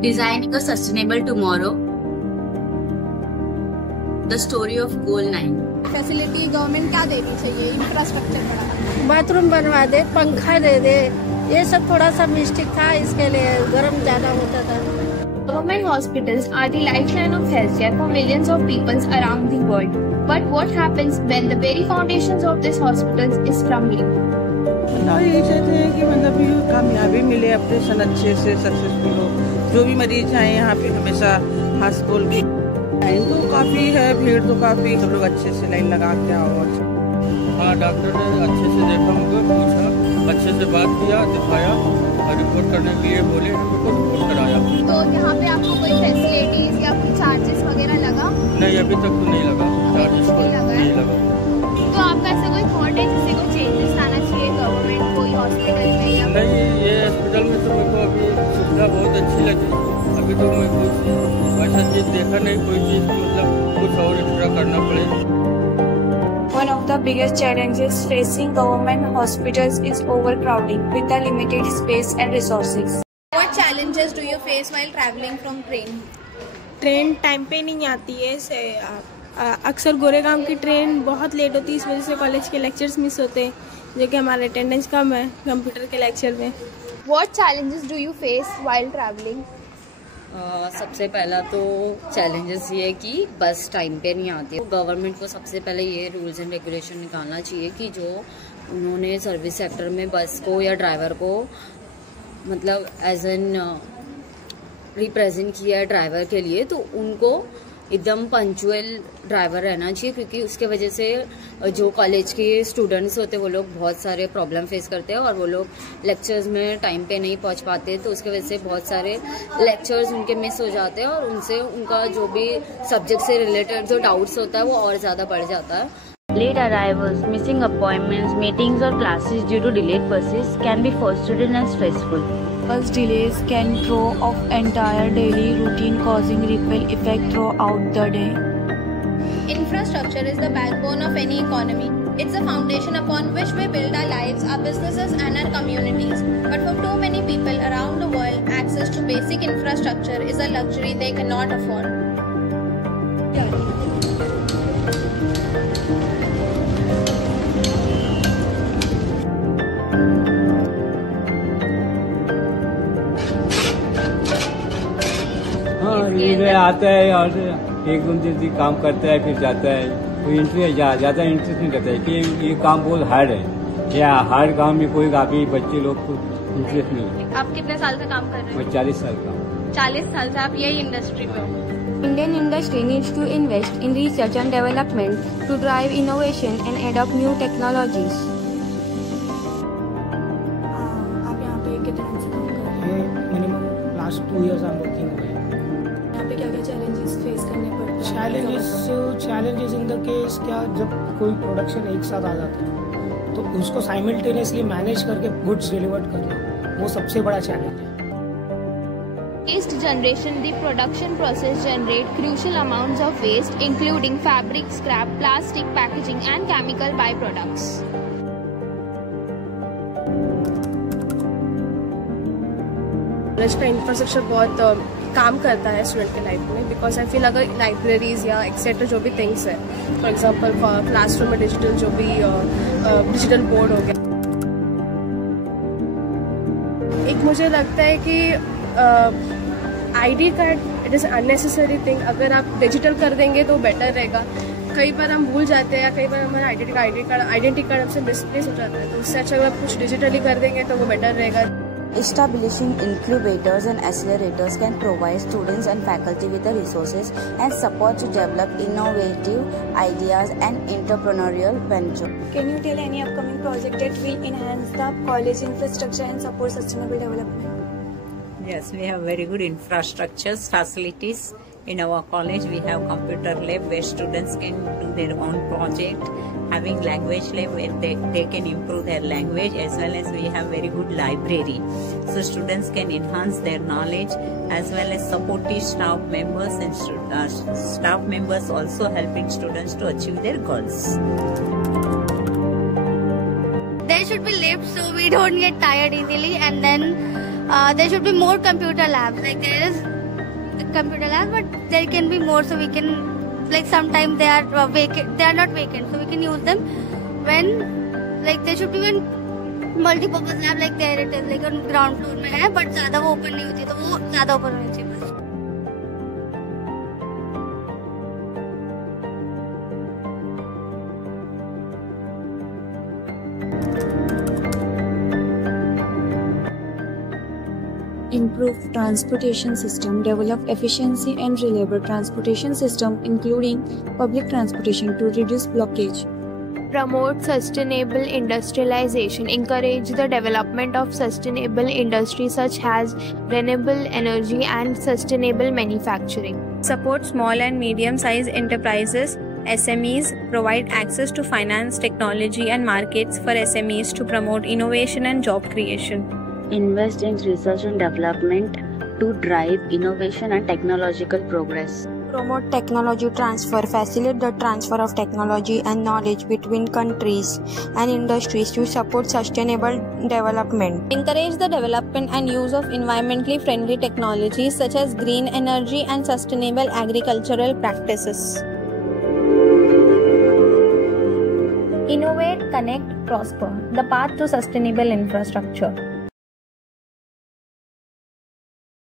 Designing a sustainable tomorrow. The story of Goal 9. Facility government क्या देनी चाहिए? Infrastructure बढ़ा, बाथरूम बनवा दे, पंखा दे दे, ये सब थोड़ा सा मिस्टेक था, इसके लिए गर्म ज्यादा होता था। Government hospitals are the lifeline of healthcare for millions of people around the world. But what happens when the very foundations of these hospitals is crumbling? यही चाहते हैं कि मतलब कामयाबी मिले, ऑपरेशन अच्छे से सक्सेसफुल हो, जो भी मरीज आए यहाँ पे हमेशा हॉस्पिटल की लाइन तो काफ़ी है, भीड़ तो काफ़ी, सब लोग अच्छे से लाइन लगा के आओ। हाँ, डॉक्टर ने अच्छे से देखा, मुझे पूछा, अच्छे से बात किया, दिखाया और रिपोर्ट करने के लिए बोले, हमको रिपोर्ट कराया। तो यहाँ पे आपको कोई फैसिलिटीज या कोई चार्जेस वगैरह लगा? नहीं, अभी तक तो नहीं लगा, चार्जेस नहीं लगा। तो आपका ऐसा कोई थॉट है जिससे कोई चेंजेस आना चाहिए गवर्नमेंट कोई हॉस्पिटल में? या नहीं, ये हॉस्पिटल में तो मेरे को अभी सुविधा बहुत अच्छी लगी। अभी तो मैं कुछ ऐसा चीज़ देखा नहीं, कोई चीज़ मतलब कुछ और एक्स्ट्रा करना पड़े। One of the biggest challenges facing government hospitals is overcrowding with the limited space and resources. What challenges do you face while traveling from train? Train time पे नहीं आती है, अक्सर गोरेगांव की ट्रेन बहुत लेट होती है, इस वजह से कॉलेज के लेक्चर्स मिस होते हैं, जो कि हमारा अटेंडेंस कम है कंप्यूटर के लेक्चर में। What challenges do you face while traveling? सबसे पहला तो चैलेंजेस ये है कि बस टाइम पे नहीं आती है। गवर्नमेंट को सबसे पहले ये रूल्स एंड रेगुलेशन निकालना चाहिए कि जो उन्होंने सर्विस सेक्टर में बस को या ड्राइवर को मतलब एज एन रिप्रेजेंट किया है ड्राइवर के लिए, तो उनको एकदम पंचुअल ड्राइवर रहना चाहिए, क्योंकि उसके वजह से जो कॉलेज के स्टूडेंट्स होते हैं वो लोग बहुत सारे प्रॉब्लम फेस करते हैं और वो लोग लेक्चर्स में टाइम पे नहीं पहुंच पाते, तो उसके वजह से बहुत सारे लेक्चर्स उनके मिस हो जाते हैं और उनसे उनका जो भी सब्जेक्ट से रिलेटेड जो डाउट्स होता है वो और ज़्यादा बढ़ जाता है। Late arrivals, missing appointments, meetings or classes due to delayed buses can be frustrating and stressful. Bus delays can throw off entire daily routine, causing ripple effect throughout the day. Infrastructure is the backbone of any economy. It's the foundation upon which we build our lives, our businesses and our communities. But for too many people around the world, access to basic infrastructure is a luxury they cannot afford. हाँ, ये आता है और एक दो दिन काम करता है फिर जाता है, कोई इंटरेस्ट ज़्यादा इंटरेस्ट नहीं करता है कि ये काम बहुत हार्ड है, या हार्ड काम में कोई काफी बच्चे लोग को इंटरेस्ट नहीं है। आप कितने साल से काम कर रहे हैं? मैं 40 साल का हूँ। 40 साल से आप यही इंडस्ट्री में हो? Indian industry needs to invest in research and development to drive innovation and adopt new technologies. आप यहाँ पे कितने से काम कर रहे हैं? Minimum last 2 years I'm working हुए हैं। यहाँ पे क्या-क्या challenges face करने पड़ते हैं? Challenges in the case क्या, जब कोई प्रोडक्शन एक साथ आ जाता है तो उसको साइमल्टेनियसली मैनेज करके गुड्स डिलीवर्ड करना, वो सबसे बड़ा चैलेंज है। Waste generation, the production process generate crucial amounts of waste, including fabric, scrap, plastic, packaging, and chemical byproducts. College का इंफ्रास्ट्रक्चर बहुत काम करता है स्टूडेंट के लाइफ में, बिकॉज आई फील अगर लाइब्रेरीज या एक्सेट्रा जो भी थिंग्स है, फॉर एग्जांपल क्लासरूम में डिजिटल जो भी डिजिटल बोर्ड हो गया, एक मुझे लगता है कि ID card it is unnecessary thing. अगर आप डिजिटल कर देंगे तो बेटर रहेगा। कई बार हम भूल जाते हैं या कई बार हमारा आइडेंटिटी कार्ड हमसे मिसप्लेस हो जाता है, तो उससे अच्छा अगर आप कुछ डिजिटली कर देंगे तो वो बेटर रहेगा। Establishing incubators and accelerators can provide students and faculty with the resources and support to develop innovative ideas and entrepreneurial ventures. Can you tell any upcoming project that will enhance the college infrastructure and support sustainable development? Yes, we have very good infrastructures, facilities. In our college, we have computer lab where students can do their own project, having language lab where they can improve their language, as well as we have very good library. So students can enhance their knowledge, as well as supportive staff members and staff members also helping students to achieve their goals. There should be lifts so we don't get tired easily, and then there should be more computer labs. Like there is a computer lab, but there can be more, so we can, like sometimes they are vacant. They are not vacant, so we can use them when, like there should be one multi-purpose lab, like there it is, like on ground floor में है, but ज़्यादा वो open नहीं होती, तो वो ज़्यादा open होनी चाहिए बस. Improve transportation system, develop efficiency and reliable transportation system including public transportation to reduce blockage. Promote sustainable industrialization, encourage the development of sustainable industries such as renewable energy and sustainable manufacturing. Support small and medium-sized enterprises, SMEs, provide access to finance, technology and markets for SMEs to promote innovation and job creation. Invest in research and development to drive innovation and technological progress. Promote technology transfer, facilitate the transfer of technology and knowledge between countries and industries to support sustainable development. Encourage the development and use of environmentally friendly technologies such as green energy and sustainable agricultural practices. Innovate, connect, prosper. The path to sustainable infrastructure.